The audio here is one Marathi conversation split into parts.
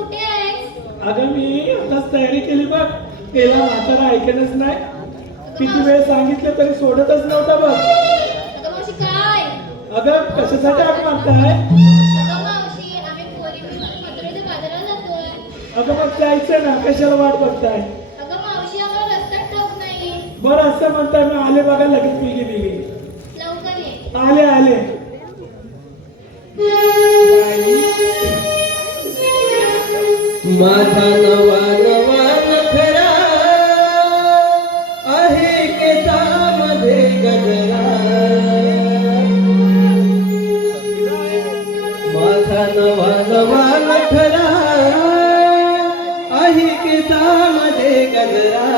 कुठे आहेस? अगं मी आताच तयारी केली बघ. गेला म्हातारा ऐकणच नाही. किती वेळ सांगितलं तरी सोडतच नव्हता बघ. अगं मावशी काय? अगं कशासाठी आग मारताय? अगं मावशी आम्ही पोरी मिळून मथुरेच्या बाजाराला जातोय. अगं मग जायचं ना, कशाला वाट बघताय? अगं मावशी आम्हाला रस्ता ठाऊक नाही. बरं असं म्हणताय मी आले बघा लगेच बिगी. लवकर ये. आले. माझा नवा नखरा आहे केसामध्ये गजरा. माझा नवा नखरा आहे केसामध्ये गजरा.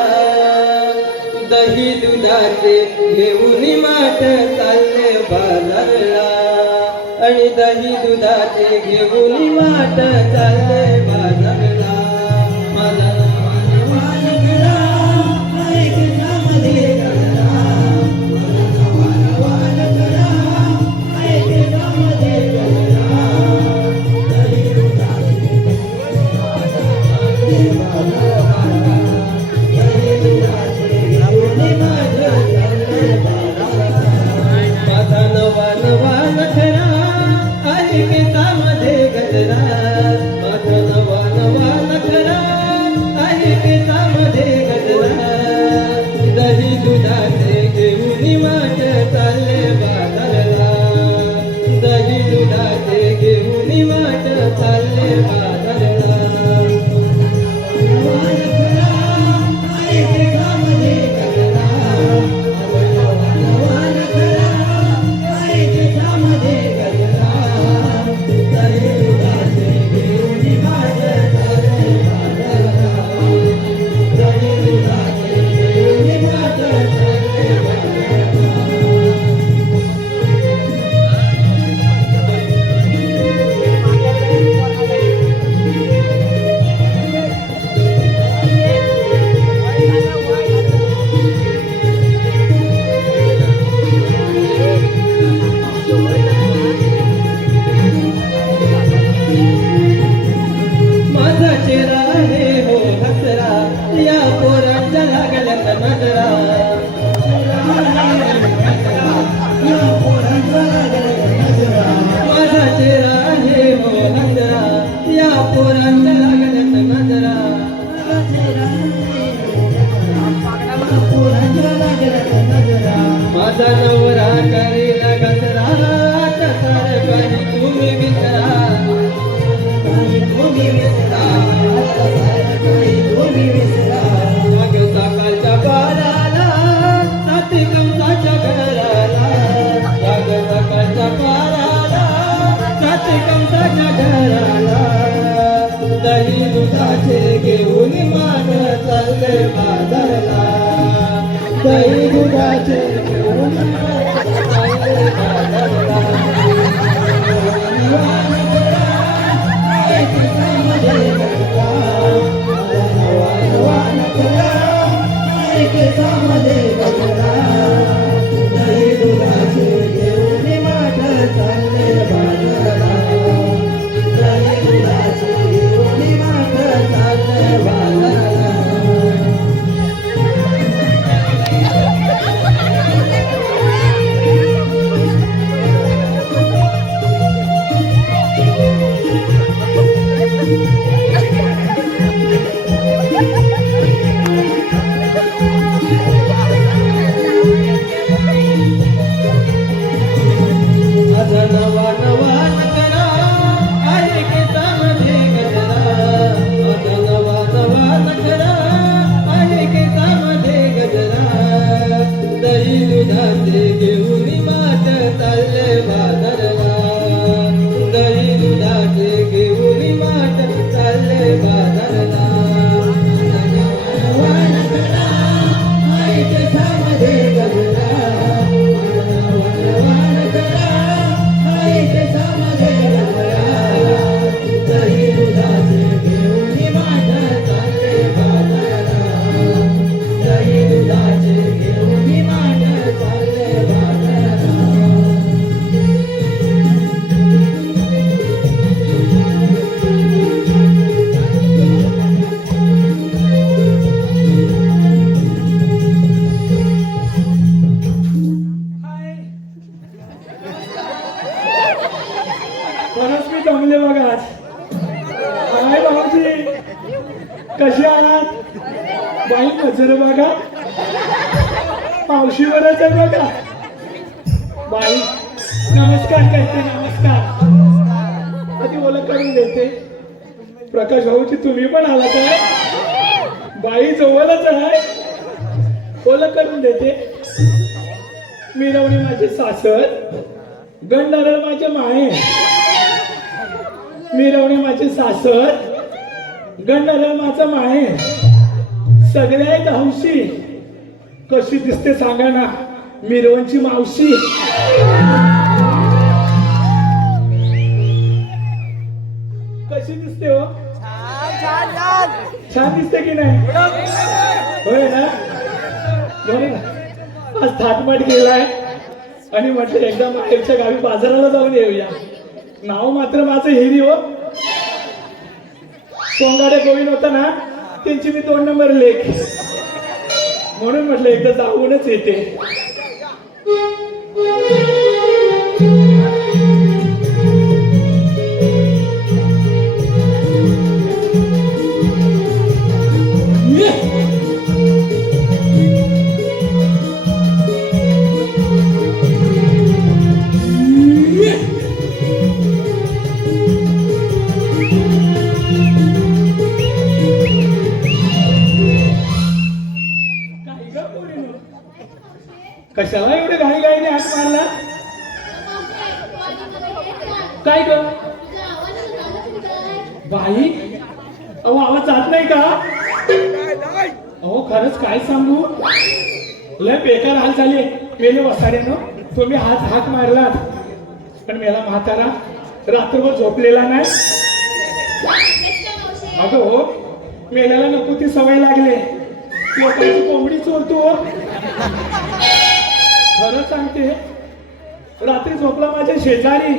दही दुधाचे घेऊन माठ चालले बाजारला. आणि दही दुधाचे घेऊन वाट चालले बाजारला. माझा नवा नखरा आहे केसामध्ये गजरा. माझा नवा नखरा आहे केसामध्ये गजरा. दही दुधाचे घेऊन वाट चालले बाजारला. दही दुधाचे घेऊन वाट चालले बाजारला. माझा नवा नखरा आहे केसामध्ये गजरा. माझा नवा नखरा आहे केसामध्ये गजरा. दही दुधाचे घेऊन वाट चालले बाजारला. दही दुधाचे घेऊन वाट चालले बाजारला. नवा नखरा आहे केसामध्ये गजरा. नवा नखरा आहे केसामध्ये गजरा. दही दुधाचे घेऊन वाट चालले बाजारला. दही दुधाचे घेऊन वाट चालले बाजारला. माझा चेहरा आहे हो हसरा. या पोरांच्या लागल्यात नजरा. माझा चेहरा आहे हो हसरा. या पोरांच्या लागल्यात नजरा. माझा नवरा करीला गजरा. तसार पाणी तुम्ही विसरा. मग सकाळच्या बाराला नाती कंसाच्या घराला. मग सकाळच्या बाराला नाती कंसाच्या घराला. दही दुधाचे घेऊन मान चालले बाजारला. दही दुधाचे घेऊन मान चालले बाजारला. केसामध्ये गजरा. दही दुधाचे घेऊन वाट चालले बाजारला. दही दुधाचे घेऊन वाट चालले बाजारला. कशी आहात बाई? नजर बघा, मावशी बरंच आहे बघा. बाई नमस्कार करते, नमस्कार. आधी ओळख करून देते. प्रकाश भाऊची तुम्ही पण आला काय? बाई जवळच आहे, ओळख करून देते. मिरवणी माझे सासर, गंडारळ माझे माहे. मिरवणी माझे सासर, गंडारळ माझा माहे. सगळे आहेत हौशी. कशी दिसते सांगा ना मिरवणची मावशी? कशी दिसते हो? छान दिसते की नाही? होय ना? म्हणून आज थाटमाट गेलाय आणि म्हटलं एकदा माहेरच्या गावी बाजाराला जाऊन येऊया. नाव मात्र माझं हिरी हो. सोंगाडे गोविंद होता ना, त्यांची मी 2 नंबर लेख. म्हणून म्हटलं एकदा जाऊनच येते. कशाला एवढे घाई घाईने हात मारला? काय ग बाई? अहो आवाज जात नाही का? अहो खरंच काय सांगू, लय बेकार हाल झाले. मेले वसाड्यानं तुम्ही हाक मारलात, पण मेला म्हातारा रात्रभर झोपलेला नाही. अगं हो, मेल्याला नको ती सवय लागले. लोकांची कोंबडी चोरतो. खरं सांगते, रात्री झोपला माझ्या शेजारी.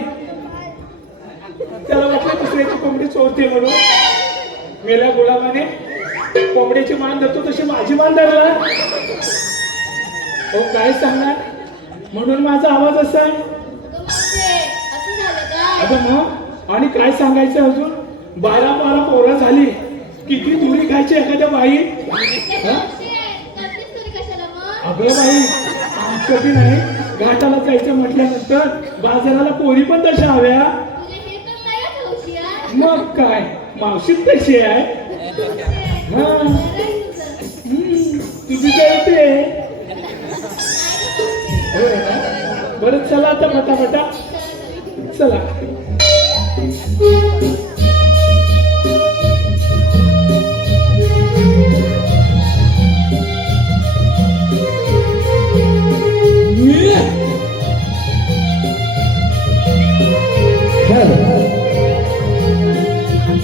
त्याला वाटलं दुसऱ्याची कोंबडी चोरते म्हणून. मेल्या गुलाबाने कोंबड्याची मान धरतो तशी माझी मान धरला. हो काय सांगणार, म्हणून माझा आवाज असा. अगं मग आणि काय सांगायचं अजून? 12 पोरं झाली. किती दुरी खायची एखाद्या बाई? अगं बाई आमचं बी नाही. घाटाला जायचं म्हटल्यानंतर बाजाराला पोरी पण तशा हव्या. मग काय मावशी तशी आहे. हा तुझी कळते. बरं चला आता फटाफटा चला.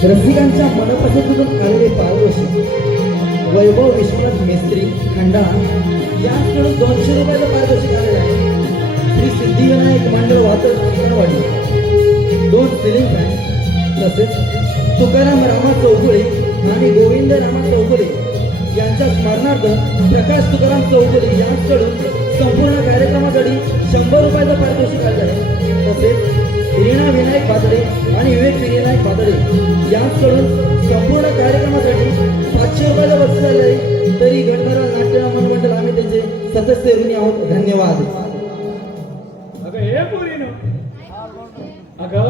रसिकांच्या मनपसंतीतून आलेले पारदर्शी वैभव विश्वनाथ मेस्त्री खंडाळा यांकडून 200 रुपयाचं पारितोषिक आलेलं आहे. श्री सिद्धिविनायक मंडळ वाहतूक अंगणवाडी 2 सिलिंग फॅन, तसेच तुकाराम रामा चौगुले आणि गोविंद रामा चौगुले यांच्या स्मरणार्थ प्रकाश तुकाराम चौगुले यांच्याकडून संपूर्ण कार्यक्रमासाठी 100 रुपयाचं पारितोषिक आलं आहे. तसेच रीना विनायक बादडे आणि विवेक विनायक बादडे यांच्याकडून संपूर्ण कार्यक्रमासाठी 500 रुपयाचं बक्षीस आलं आहे. तरी गणधरा नाट्य मंडळ आम्ही त्यांचे सदस्य ऋणी आहोत. धन्यवाद. अगं हे पोरीनो, अगं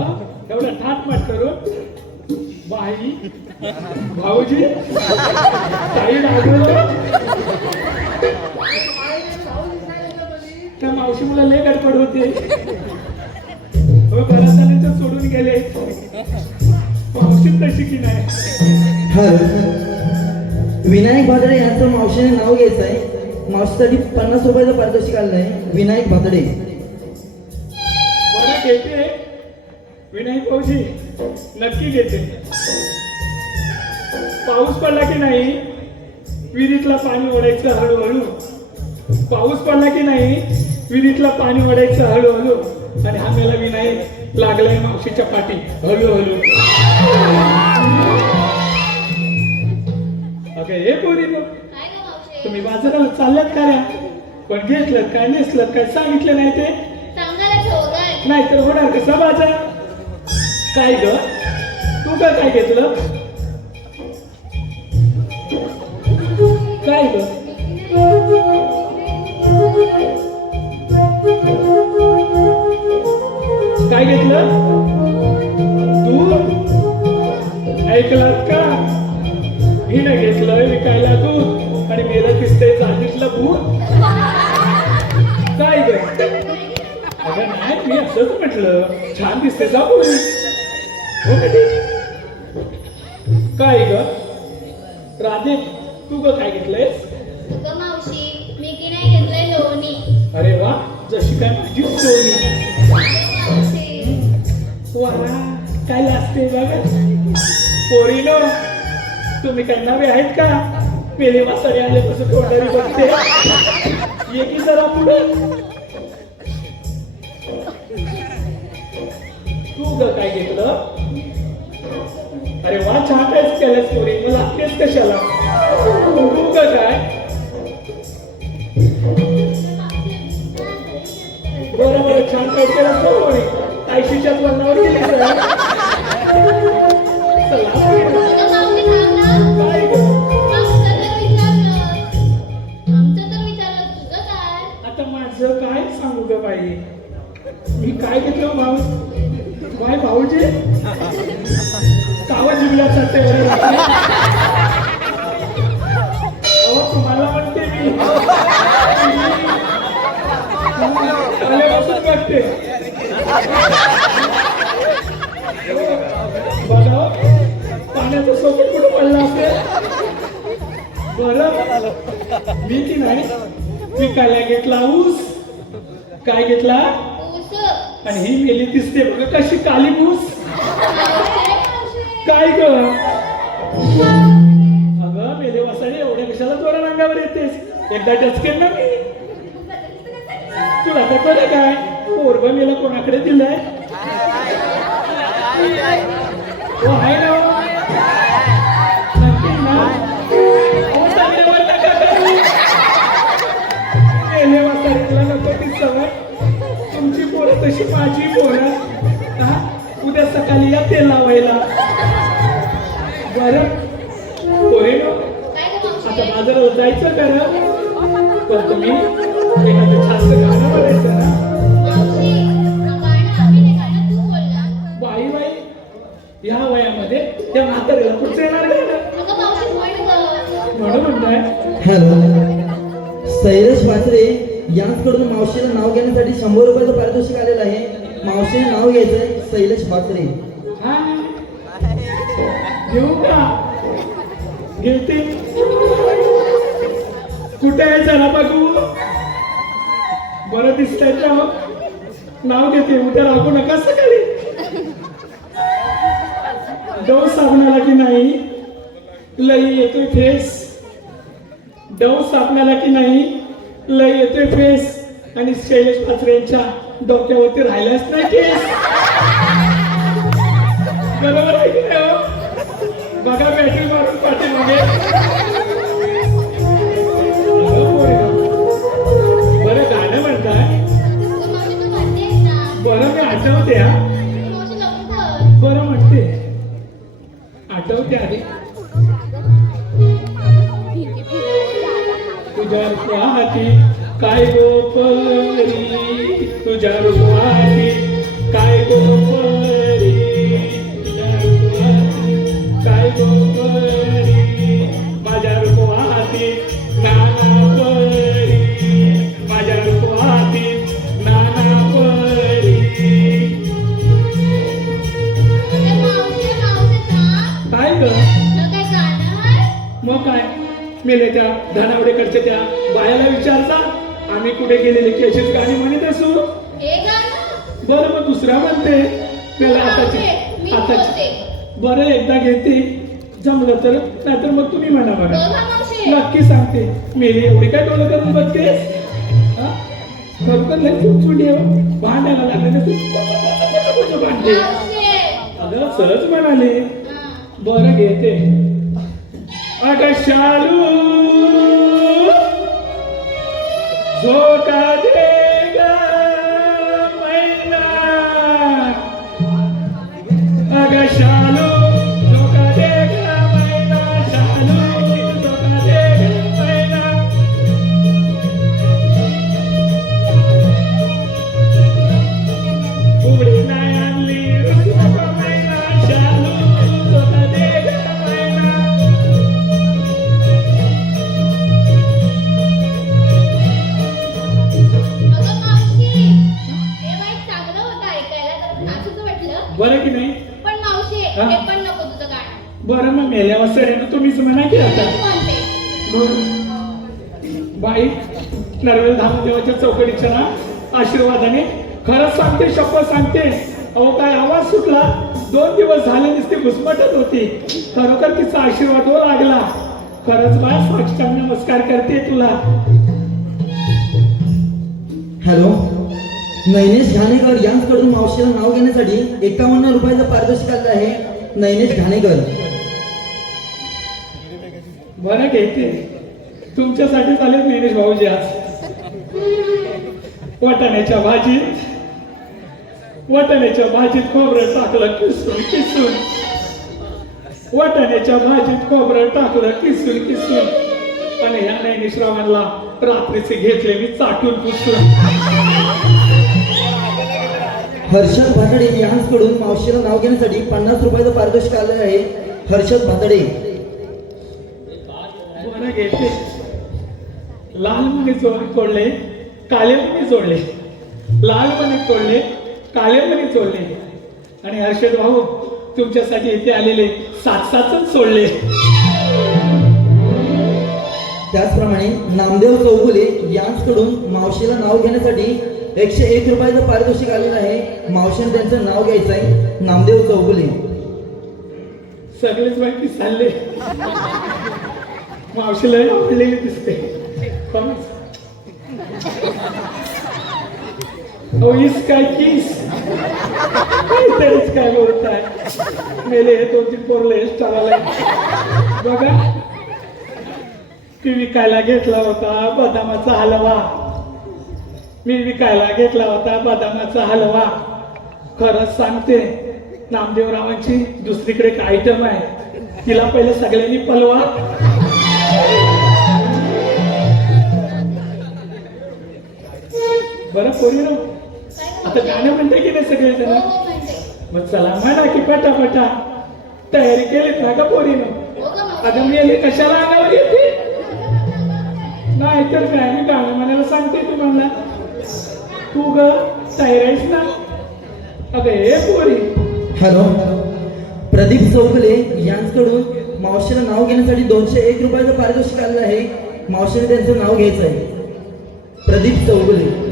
एवढं थाटमाट करून बाई भाऊजी काही लागलं. त्या मावशी मला लय गडबड होते. बराच सोडून गेले. मावशी तशी की नाही. विनायक भादडे यांचं मावशीने नाव घ्यायचं आहे. मावशीसाठी 50 रुपयाचं पारितोषिक आलं आहे. विनायक भादडे. बरं घेते विनायक भाऊजी, नक्की घेते. पाऊस पडला की नाही विहिरीतला पाणी ओढायचं हळूहळू. पाऊस पडला की नाही विहिरीतला पाणी ओढायचं हळूहळू. आणि हा मेला विनायक लागलाय मावशीच्या पाठी हळूहळू. अगं हे पोरीनो, तुम्ही बाजाराला चाललात का रे? पण घेतलं काय नेसलं काय सांगितलं नाही ते? नाहीतर होणार कसा बाजार? काय ग तू काय घेतलं? काय ग काय घेतलं दूध ऐकलात का हिने घेतलं विकायला दूध आणि मेलं दिसतंय चांदीतलं भूत काय ग अगं नाही मी असंच म्हटलं छान दिसते जा बोल हो का ते? काय ग राधे तू ग काय घेतलंयस अगं मावशी मी की नाही घेतलंय लोणी अरे वा जशी काय माझी सोनी मावशी वा काय लागते बघा पोरीनो तुम्ही करणारे आहेत का पेले वासारे आल्यापासून तोंडारी बघते ये की जरा पुढे तू ग काय घेतलं अरे वा छान कायच केलंस पोरी मला तेच कशाला तू ग काय बरं बरं छान काय केलं तो पोरी आयशीच्या तोंडावर गेली तर चला अगं मावशी थांब ना काय ग आमचं तर विचारलं तुझं काय आता माझं काय सांगू ग बाई मी काय घेतलं भाऊ बाय भाऊजी कावा जिबल्यासाठी अहो तुम्हाला म्हणते मी आल्यापासून बघते बघा पाण्याचं सोबत कुठं पडलं असेल बरं मी की नाही विकायला घेतला ऊस काय घेतला ऊस आणि ही मेली दिसते बघा कशी काली मूस मावशी काय ग अगं मेले वसाडे एवढ्या कशाला जोरा अंगावर येतेस एकदा डचकेन ना मी तुला तर बरं काय पोरग मेला कोणाकडे दिलंय हो आहे ना हो? नक्की ना अहो, सांगण्यावर नका करू. मेले वसाडीला नको ती सवय तुमची पोरं तशी माझी पोरं हा उद्या सकाळी या तेल लावायला बरं पोरे काय गं आता मावशी बाजारात जायचं खरं पण तुम्ही एखादं छानसं गाणं म्हणायचं ना मावशी गाणं आम्ही नाही गाणं तू बोल ना बाई बाई ह्या वयामध्ये त्या म्हातारीला पुढचं येणार गाणं अगं मावशी म्हण गं म्हणून म्हणताय हॅलो सैलेश पाचरे यांकडून मावशीला नाव घेण्यासाठी 100 रुपयाचं पारितोषिक आलेलं आहे मावशीने नाव घ्यायचंय सैलेश पाचरे हा घेऊ का घेते कुठे आहे जरा बघू बरं दिसतंय का हो? नाव घेते उद्या राखू नका सकाळी डव साबणाला की नाही लई येतोय फेस डव साबणाला की नाही लई येतोय फेस आणि शैलेश पाचरेंच्या डोक्यावरती राहिलाच नाही केस बरोबर आहे की नाही हो? बघा बॅटरी मारून पाठीमागे बरं गाणं म्हणताय अगं मावशी तू म्हणतेस ना बरं मी आठवते हा मावशी लवकर कर बरं म्हणते आठवते आधी तुझ्या रूपाती काय गोपरी तुझ्या रूपाती काय गोपरी तुझ्या रूपाती काय गोपरी माझ्या रूपाती नाना परी माझ्या रूपाती नाना परी अगं मावशी मावशी थांब काय ग तुला काय गाणं आहे मग काय मेले त्या धनावडेकडच्या त्या बायाला विचारता आम्ही कुठे गेलेले की अशीच गाणी म्हणत असू हे गाणं बरं मग दुसरा म्हणते मला मी आताची बोलते बरं एकदा घेते जमलं तर नाहीतर मग तुम्ही म्हणा बरं बघा मावशी नक्की सांगते मेली एवढी काय डोलं करून बघते खरोखर लई चुटचुटी आहे भांडायला लागले ना तू भांडते मावशी अगं सरच म्हणाले हा. बरं घेते अगं शालू झोका दे ग मैना अगं शालू झोका दे ग मैना शालू झोका दे ग बरं मग मेल्या वसड्यानं तुम्हीच म्हणा की आता म्हणते. बाई नरवेल धामदेवाच्या चौकडीच्या ना आशीर्वादाने खरंच सांगते, शपथ सांगते. अहो काय आवाज सुटला, 2 दिवस झाले नुसती घुसमटत होती. खरोखर तिचा आशीर्वाद हो लागला. खरंच बा साष्टांग नमस्कार करते तुला. हॅलो, नैनेश घाणेकर यांच्याकडून मावशीला नाव घेण्यासाठी 51 रुपयाचं पारितोषिक आलं आहे. नैनेश घाणेकर. बरं घेते, तुमच्यासाठी चालेल नैनेश भाऊजी. आज वाटाण्याच्या भाजीत खोबरं टाकलं किसून किसून, वाटाण्याच्या भाजीत खोबरं टाकलं किसून किसून, आणि ह्या नैनेशरावांना रात्रीचे घेतले मी चाटून पुसून. हर्षद भातडे यांच्याकडून मावशीला नाव घेण्यासाठी 50 रुपयाचं पारितोषिक आलं आहे. हर्षद भातडे. बरं घेते, लाल मणी तोडले, काळे मणी जोडले, लाल मणी तोडले, काळे मणी जोडले, आणि हर्षद भाऊ तुमच्यासाठी इथे आलेले 7 सोडले. त्याचप्रमाणे नामदेव चौगुले यांच्याकडून मावशीला नाव घेण्यासाठी 101 रुपयाचं पारितोषिक आलेलं आहे. मावशीने त्यांचं नाव घ्यायचं आहे. नामदेव चौगुले. सगळेच माहिती चालले. मावशीला आवडलेली दिसते. कोणच? अहो इस काय किस काहीतरीच काय बोलताय. मेले हे 2-3 पोरले स्टाराला बघा. मी विकायला घेतला होता बदामाचा हलवा. मी विकायला घेतला होता बदामाचा हलवा. खरंच सांगते, नामदेवरावांची दुसरीकडे एक आयटम आहे. तिला पहिले सगळ्यांनी पलवा. बरं पोरीनो, आता गाणं म्हणते की नाही सगळे जण? हो, म्हणते. मग चला म्हणा की पटापटा. तयारी केलीत ना का पोरीनो? हो गं, म्हणते. अगं मी आली कशाला अंगावर येते? नाही तर काय, मी गाणं म्हणायला सांगते तुम्हाला. तू ग तयार आहेस ना? अगं हे पोरी. हॅलो, प्रदीप चौगुले यांच्याकडून मावशीला नाव घेण्यासाठी 201 रुपयाचं पारितोषिक आलेलं आहे. मावशीने त्यांचं नाव घ्यायचं आहे. प्रदीप चौगुले.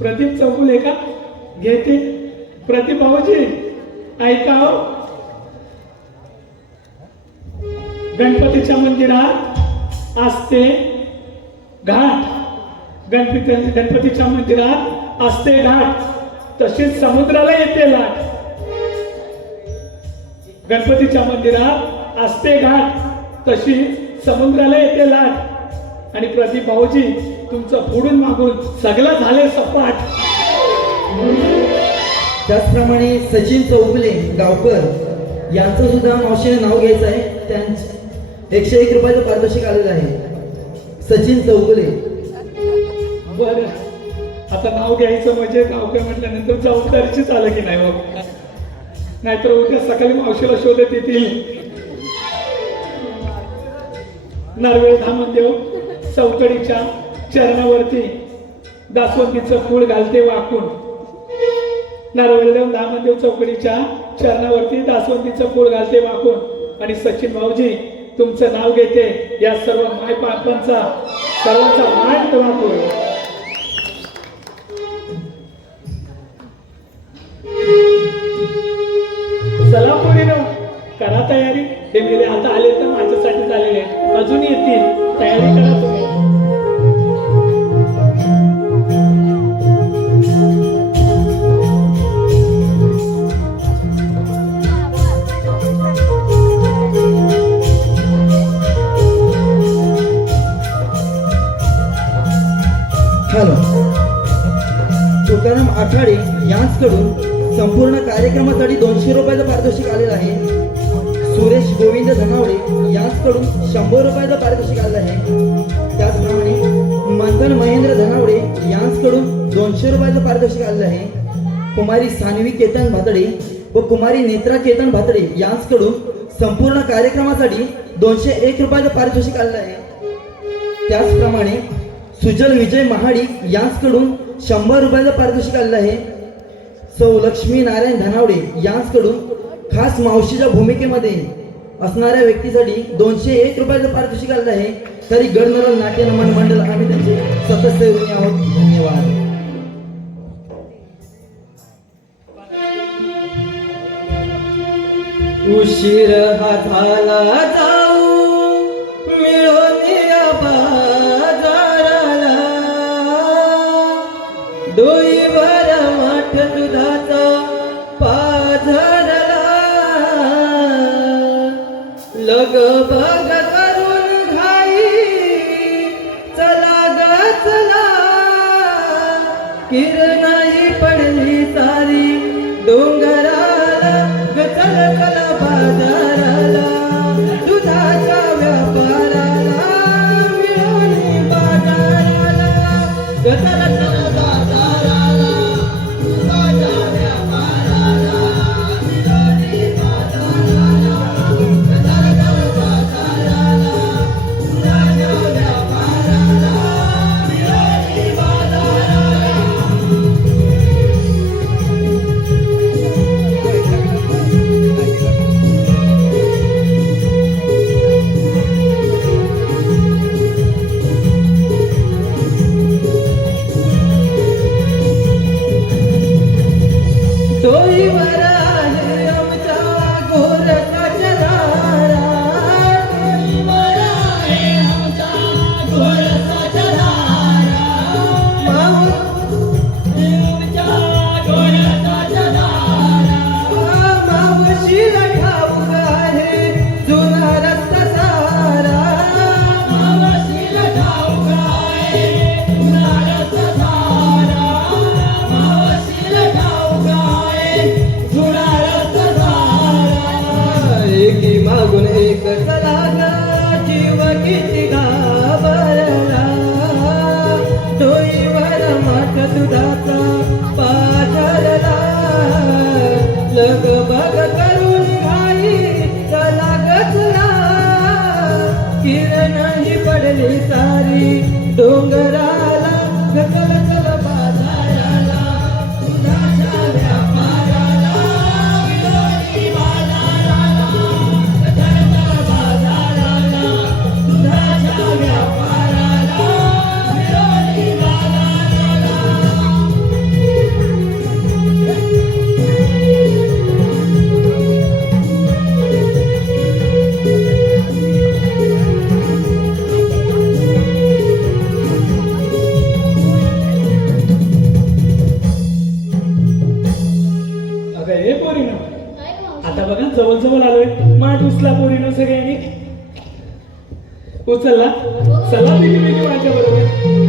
प्रदीप चौगुले का? घेते. प्रदीप भाऊजी ऐका हो. गणपतीच्या मंदिरात असते घाट. गणपतीच्या मंदिरात असते घाट, तशीच समुद्राला येते लाट. गणपतीच्या मंदिरात असते घाट, तशीच समुद्राला येते लाट. आणि प्रदीप भाऊजी तुमचं पुढून मागून सगळं झाले सपाट. त्याचप्रमाणे सचिन चौगुले गावकर यांचं सुद्धा मावशीने नाव घ्यायचं आहे. त्यांचं 101 रुपयाचं पारितोषिक आलेलं आहे. सचिन चौगुले. बर, आता नाव घ्यायचं म्हणजे गावकर म्हटल्यानंतर जबाबदारीचीच आलं की नाही बघ. नाहीतर उद्या सकाळी मावशीला शोधत येतील. नरवेल धामदेव चौकडीच्या चरणावरती दासवंतीचं फूल घालते वाकून. नरवेल धामदेव चौकडीच्या चरणावरती दासवंतीचं फूल घालते वाकून. आणि सचिन भाऊजी तुमचं नाव घेते या सर्व मायबापांचा सर्वांचा मान वाकून. चला पोरीनो, करा तयारी. हे मेले आता आले तर माझ्यासाठी झालेले, अजून येतील. तयारी करा तुम्ही. हॅलो, तुकाराम आठाडे यांच्याकडून संपूर्ण कार्यक्रमासाठी 200 रुपयाचं पारितोषिक आलेलं आहे. सुरेश गोविंद धनावडे यांच्याकडून 100 रुपयाचं पारितोषिक आलेलं आहे. त्याचप्रमाणे मंथन महेंद्र धनावडे यांच्याकडून 200 रुपयाचं पारितोषिक आलेलं आहे. कुमारी सान्वी केतन भातडे व कुमारी नेत्रा केतन भातडे यांच्याकडून संपूर्ण कार्यक्रमासाठी 201 रुपयाचं पारितोषिक आलेलं आहे. त्याचप्रमाणे सुजल विजय महाडिक यांच्याकडून 100 रुपयाचं पारितोषिक आलेलं आहे. सौ लक्ष्मी नारायण धनावडे यांच्याकडून खास मावशीच्या भूमिकेमध्ये असणाऱ्या व्यक्तीसाठी 201 रुपयाचं पारितोषिक आलेलं आहे. तरी गडनरल नाट्य नमन मंडळ आम्ही त्यांचे सदस्य ऋणी आहोत. धन्यवाद. उशीर हा झाला जाऊ मिळून या बाजाराला, डोईवर माठ दुधाचा पाझरला, लगबग करून घाई चला ग चला, किरणाई पडली सारी डोंगराला, ग चल चल बाजाराला, दुधाच्या व्यापाराला, मिळून बाजाराला, ग चल चल बाजाराला, दुधाच्या व्यापाराला, मिळून बाजाराला, ग चल चल बाजाराला, दुधाच्या व्यापाराला, मिळून बाजाराला. डोईवर आहे आमच्या गोरखाच्या दारा, डोईवर आहे आमच्या गोरखाच्या दारा, आमच्या गोरखाच्या दारा, मावशीला ठाऊक आहे जुना रस्ता सारा, मावशीला ठाऊक आहे जुना रस्ता सारा, मावशीला ठाऊक आहे जुना रस्ता सारा. एकी मागून एक चला ग जीव किती घाबरला, डोईवर माठ दुधाचा पाझरला, लगबग करून घाई चला ग चला, किरणाही पडली सारी डोंगराला, ग चल चल बाजाराला, दुधाच्या व्यापाराला, मिळून बाजाराला, ग चल चल बाजाराला, दुधाच्या व्यापाराला, मिळून बाजाराला. अगं हे पोरीनं काय गं मावशी? आता बघा जवळ जवळ आलोय. माठ उचला पोरीनं सगळ्यांनी. उचलला चला दिली माझ्या बरोबर.